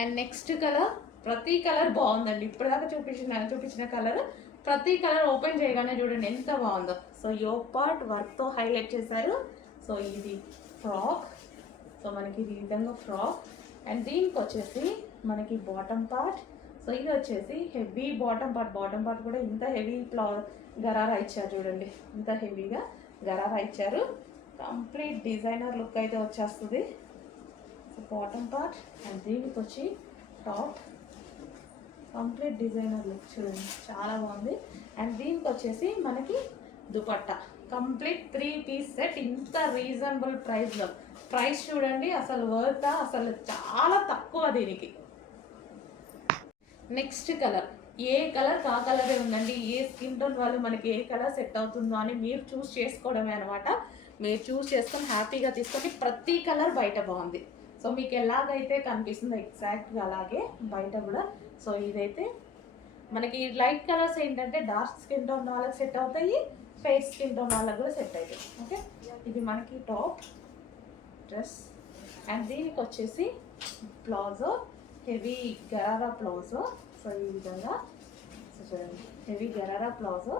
And next colour, ప్రతి colour బాగుందండి. ఇప్పటిదాకా చూపించిన కలర్ ప్రతి కలర్ ఓపెన్ చేయగానే చూడండి ఎంత బాగుందో. సో యోక్ పార్ట్ వర్క్తో హైలైట్ చేశారు. సో ఇది ఫ్రాక్. సో మనకి ఇది విధంగా ఫ్రాక్. అండ్ దీనికి వచ్చేసి మనకి బాటమ్ పార్ట్. సో ఇది వచ్చేసి హెవీ బాటమ్ పార్ట్ కూడా ఇంత హెవీ గరారా ఇచ్చారు చూడండి, ఇంత హెవీగా గరారా ఇచ్చారు. కంప్లీట్ డిజైనర్ లుక్ అయితే వచ్చేస్తుంది. సో బాటమ్ పార్ట్ అండ్ దీనికి వచ్చి టాప్, కంప్లీట్ డిజైనర్ లుక్ చూడండి, చాలా బాగుంది. అండ్ దీనికి వచ్చేసి మనకి దుపట్టా, కంప్లీట్ 3 పీస్ సెట్. ఇంత రీజనబుల్ ప్రైస్లో, ప్రైస్ చూడండి అసలు వర్త్, అసలు చాలా తక్కువ దీనికి. నెక్స్ట్ కలర్, ఏ కలర్ కా కలరే ఉందండి. ఏ స్కిన్ టోన్ వాళ్ళు మనకి ఏ కలర్ సెట్ అవుతుందో అని మీరు చూస్ చేసుకోవడమే అనమాట. మీరు చూస్ చేసుకొని హ్యాపీగా తీసుకొని, ప్రతి కలర్ బయట బాగుంది. సో మీకు ఎలాగైతే కనిపిస్తుందో ఎగ్జాక్ట్గా అలాగే బయట కూడా. సో ఇదైతే మనకి లైట్ కలర్స్ ఏంటంటే డార్క్ స్కిన్ టోన్ వాళ్ళకి సెట్ అవుతాయి, ఫేస్ స్కిన్ టోన్ వాళ్ళకి కూడా సెట్ అవుతాయి. ఓకే, ఇది మనకి టాప్ డ్రెస్. అండ్ దీనికి వచ్చేసి palazzo, heavy gharara palazzo. So ఈ విధంగా చూడండి, హెవీ గరారా ప్లాజో.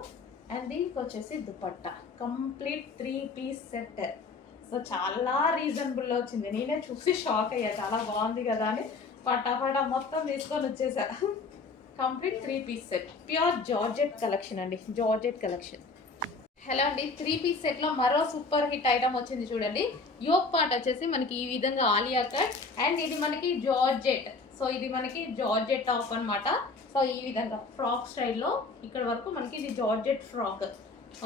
అండ్ దీనికి వచ్చేసి dupatta, complete 3 piece set. So చాలా రీజనబుల్లో వచ్చింది. నేనే చూసి షాక్ అయ్యా, చాలా బాగుంది కదా అని పటాపటా మొత్తం తీసుకొని వచ్చేసా. Complete 3 piece set, pure georgette collection అండి, జార్జెట్ కలెక్షన్. హలో అండి, 3 పీస్ సెట్లో మరో సూపర్ హిట్ ఐటమ్ వచ్చింది చూడండి. యోక్ పార్ట్ వచ్చేసి మనకి ఈ విధంగా ఆలియా కట్. అండ్ ఇది మనకి జార్జెట్. సో ఇది మనకి జార్జెట్ టాప్ అనమాట. సో ఈ విధంగా ఫ్రాక్ స్టైల్లో ఇక్కడ వరకు మనకి ఇది జార్జెట్ ఫ్రాక్.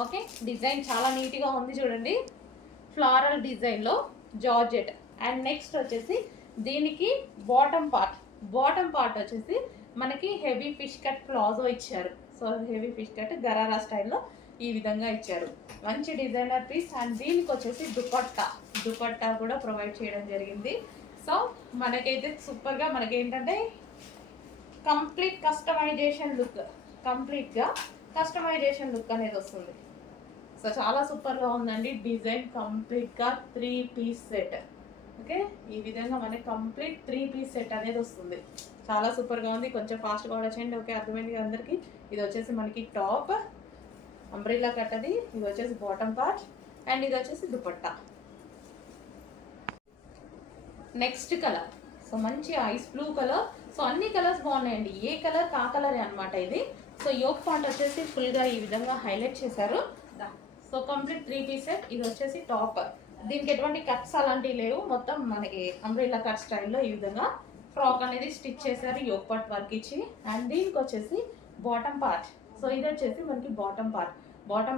ఓకే, డిజైన్ చాలా నీట్గా ఉంది చూడండి, ఫ్లారల్ డిజైన్లో జార్జెట్. అండ్ నెక్స్ట్ వచ్చేసి దీనికి బాటమ్ పార్ట్ వచ్చేసి మనకి హెవీ ఫిష్ కట్ ప్లాజో ఇచ్చారు. So heavy fish cut gharara స్టైల్లో ఈ విధంగా ఇచ్చారు, మంచి డిజైనర్ పీస్. అండ్ దీనికి వచ్చేసి దుపట్టా కూడా ప్రొవైడ్ చేయడం జరిగింది. సో మనకైతే సూపర్గా, మనకి ఏంటంటే కంప్లీట్ కస్టమైజేషన్ లుక్ అనేది వస్తుంది. సో చాలా సూపర్గా ఉందండి డిజైన్, కంప్లీట్గా 3 పీస్ సెట్. ఓకే, ఈ విధంగా మనకి కంప్లీట్ 3 పీస్ సెట్ అనేది వస్తుంది. చాలా సూపర్గా ఉంది. కొంచెం ఫాస్ట్గా ఆర్డర్ చేయండి. ఓకే, అర్థమైంది అందరికీ. ఇది వచ్చేసి మనకి టాప్ అంబ్రిల్లా కట్, అది ఇది వచ్చేసి బాటమ్ పార్ట్. అండ్ ఇది వచ్చేసి దుపట్టా. నెక్స్ట్ కలర్, సో మంచి ఐస్ బ్లూ కలర్. సో అన్ని కలర్స్ బాగున్నాయండి, ఏ కలర్ కా కలరే అనమాట ఇది. సో యోక్ పాయింట్ వచ్చేసి ఫుల్గా ఈ విధంగా హైలైట్ చేశారు. So complete 3 piece set. ఇది వచ్చేసి టాప్, దీనికి ఎటువంటి కట్స్ అలాంటివి లేవు, మొత్తం మనకి అంబ్రిల్లా కట్ స్టైల్లో ఈ విధంగా ఫ్రాక్ అనేది స్టిచ్ చేశారు యోక్ పార్ట్ వర్క్ ఇచ్చి. అండ్ దీనికి వచ్చేసి బాటమ్ పార్ట్. సో ఇది వచ్చేసి మనకి బాటమ్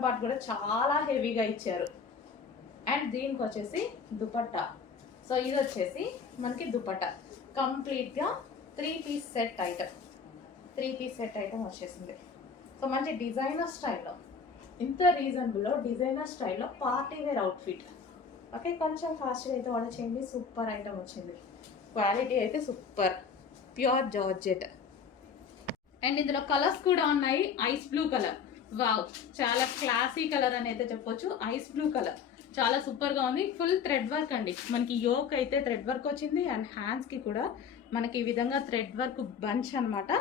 పార్ట్ కూడా చాలా హెవీగా ఇచ్చారు. అండ్ దీనికి వచ్చేసి దుపట్టా. సో ఇది వచ్చేసి మనకి దుపట్టా, కంప్లీట్గా 3 పీస్ సెట్ ఐటమ్ వచ్చేసింది. సో మంచి డిజైనర్ స్టైల్లో, ఇంత రీజనబుల్లో డిజైనర్ స్టైల్లో పార్టీ వేర్ అవుట్ఫిట్. ఓకే, కొంచెం ఫాస్ట్గా అయితే ఆర్డర్ చేయండి. సూపర్ ఐటమ్ వచ్చింది, క్వాలిటీ అయితే సూపర్, ప్యూర్ జార్జెట్. అండ్ ఇందులో కలర్స్ కూడా ఉన్నాయి. ఐస్ బ్లూ కలర్, వావ్, చాలా క్లాసీ కలర్ అని అయితే చెప్పొచ్చు. ఐస్ బ్లూ కలర్ చాలా సూపర్గా ఉంది. ఫుల్ థ్రెడ్ వర్క్ అండి, మనకి యోక్ అయితే థ్రెడ్ వర్క్ వచ్చింది. అండ్ హ్యాండ్స్కి కూడా మనకి ఈ విధంగా థ్రెడ్ వర్క్ బంచ్ అనమాట.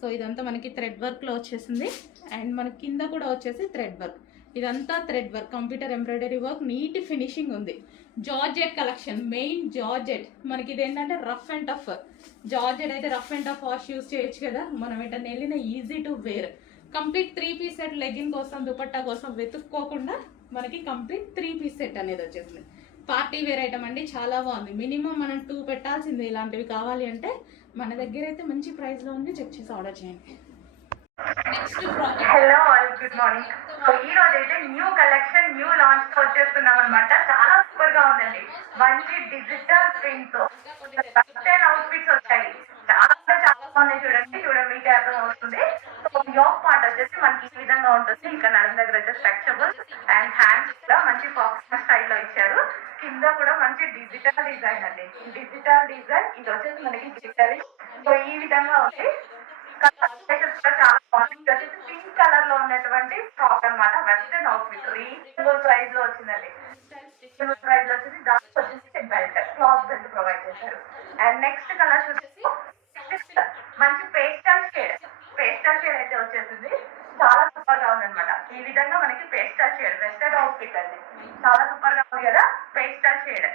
సో ఇదంతా మనకి థ్రెడ్ వర్క్లో వచ్చేసింది. అండ్ మనకి కింద కూడా వచ్చేసి థ్రెడ్ వర్క్, ఇదంతా thread work, computer embroidery work, neat finishing ఉంది. Georgette collection, main georgette. మనకి ఇది ఏంటంటే రఫ్ అండ్ టఫ్ జార్జెట్ అయితే rough and tough wash use చేయొచ్చు కదా, మనం ఏంటంటే వెళ్ళిన easy to wear. Complete 3 piece set, legging కోసం దుపట్టా కోసం వెతుక్కోకుండా మనకి కంప్లీట్ 3 పీస్ సెట్ అనేది వచ్చేసింది. పార్టీ వేర్ ఐటమ్ అండి, చాలా బాగుంది. మినిమం మనం 2 పెట్టాల్సింది ఇలాంటివి కావాలి అంటే. మన దగ్గర అయితే మంచి ప్రైస్లో ఉంది, చెక్ చేసి ఆర్డర్ చేయండి. Next hello all, good morning. So ఈ రోజు అయితే న్యూ కలెక్షన్, న్యూ లాంచ్ తో వచ్చేస్తున్నాం అనమాట. చాలా సూపర్ గా ఉందండి, మంచి డిజిటల్ ప్రింట్ తో అవుట్ ఫిట్స్ వచ్చాయి. చాలా బాగున్నాయి చూడండి మీకే అర్థం అవుతుంది. సో యోక్ పార్ట్ వచ్చేసి మనకి ఈ విధంగా ఉంటుంది. ఇంకా నడుము దగ్గర వచ్చేసి స్ట్రెచబుల్. అండ్ హ్యాండ్స్ కూడా మంచి ఫాక్స్ స్టైల్లో ఇచ్చారు. కింద కూడా మంచి డిజిటల్ డిజైన్ అండి, డిజిటల్ డిజైన్. ఇది వచ్చేసి మనకి డిజిటల్. సో ఈ విధంగా ఉంది. చాలా బాగుంది. వచ్చేసి పింక్ కలర్ లో ఉన్నటువంటి టాప్ అనమాట, western out fit. Reasonable price లో వచ్చిందండి. రీజనబుల్ ప్రైస్ లో వచ్చేసి దానికి వచ్చేసి బెల్ట్, క్లాత్ బెల్ట్ ప్రొవైడ్ చేశారు. అండ్ నెక్స్ట్ కలర్ వచ్చేసి మంచి పేస్టల్ షేడ్ అయితే వచ్చేసింది. చాలా సూపర్ గా ఉందన్నమాట. ఈ విధంగా మనకి పేస్టల్ షేడ్ వెస్టర్న్ అవుట్ఫిట్ అండి. చాలా సూపర్ గా ఉంది కదా పేస్టల్ షేడ్.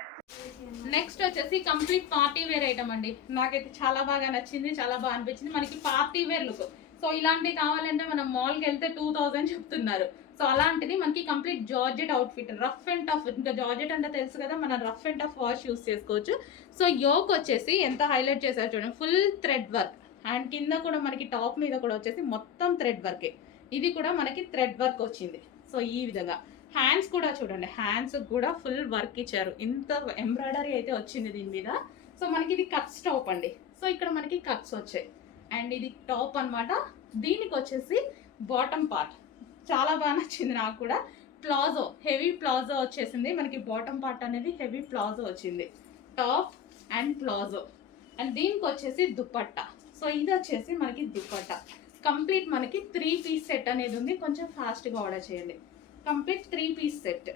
నెక్స్ట్ వచ్చేసి కంప్లీట్ పార్టీ వేర్ ఐటమ్ అండి. నాకైతే చాలా బాగా నచ్చింది, చాలా బాగా అనిపించింది. మనకి పార్టీ వేర్ లుక్. సో ఇలాంటివి కావాలంటే మనం మాల్కి వెళ్తే 2000 చెప్తున్నారు. సో అలాంటిది మనకి complete georgette outfit, rough and tough. ఇంకా జార్జెట్ అంటే తెలుసు కదా, మనం rough and tough wash use చేసుకోవచ్చు. సో యోక్ వచ్చేసి ఎంత హైలైట్ చేశారు చూడండి, ఫుల్ థ్రెడ్ వర్క్. అండ్ కింద కూడా మనకి టాప్ మీద కూడా వచ్చేసి మొత్తం థ్రెడ్ వర్కే. ఇది కూడా మనకి థ్రెడ్ వర్క్ వచ్చింది. సో ఈ విధంగా హ్యాండ్స్ కూడా చూడండి, హ్యాండ్స్ కూడా ఫుల్ వర్క్ ఇచ్చారు. ఇంత ఎంబ్రాయిడరీ అయితే వచ్చింది దీని మీద. సో మనకి ఇది కట్స్ టాప్ అండి. సో ఇక్కడ మనకి కట్స్ వచ్చాయి. అండ్ ఇది టాప్ అన్నమాట. దీనికి వచ్చేసి బాటమ్ పార్ట్ చాలా బాగా నచ్చింది నాకు కూడా. ప్లాజో, హెవీ ప్లాజో వచ్చేసింది మనకి. బాటమ్ పార్ట్ అనేది హెవీ ప్లాజో వచ్చింది. Top and palazzo. అండ్ దీనికి వచ్చేసి దుపట్టా. సో ఇది వచ్చేసి మనకి దుపట్టా. కంప్లీట్ మనకి 3 పీస్ సెట్ అనేది ఉంది. కొంచెం ఫాస్ట్గా ఆర్డర్ చేయండి. Complete 3 piece set.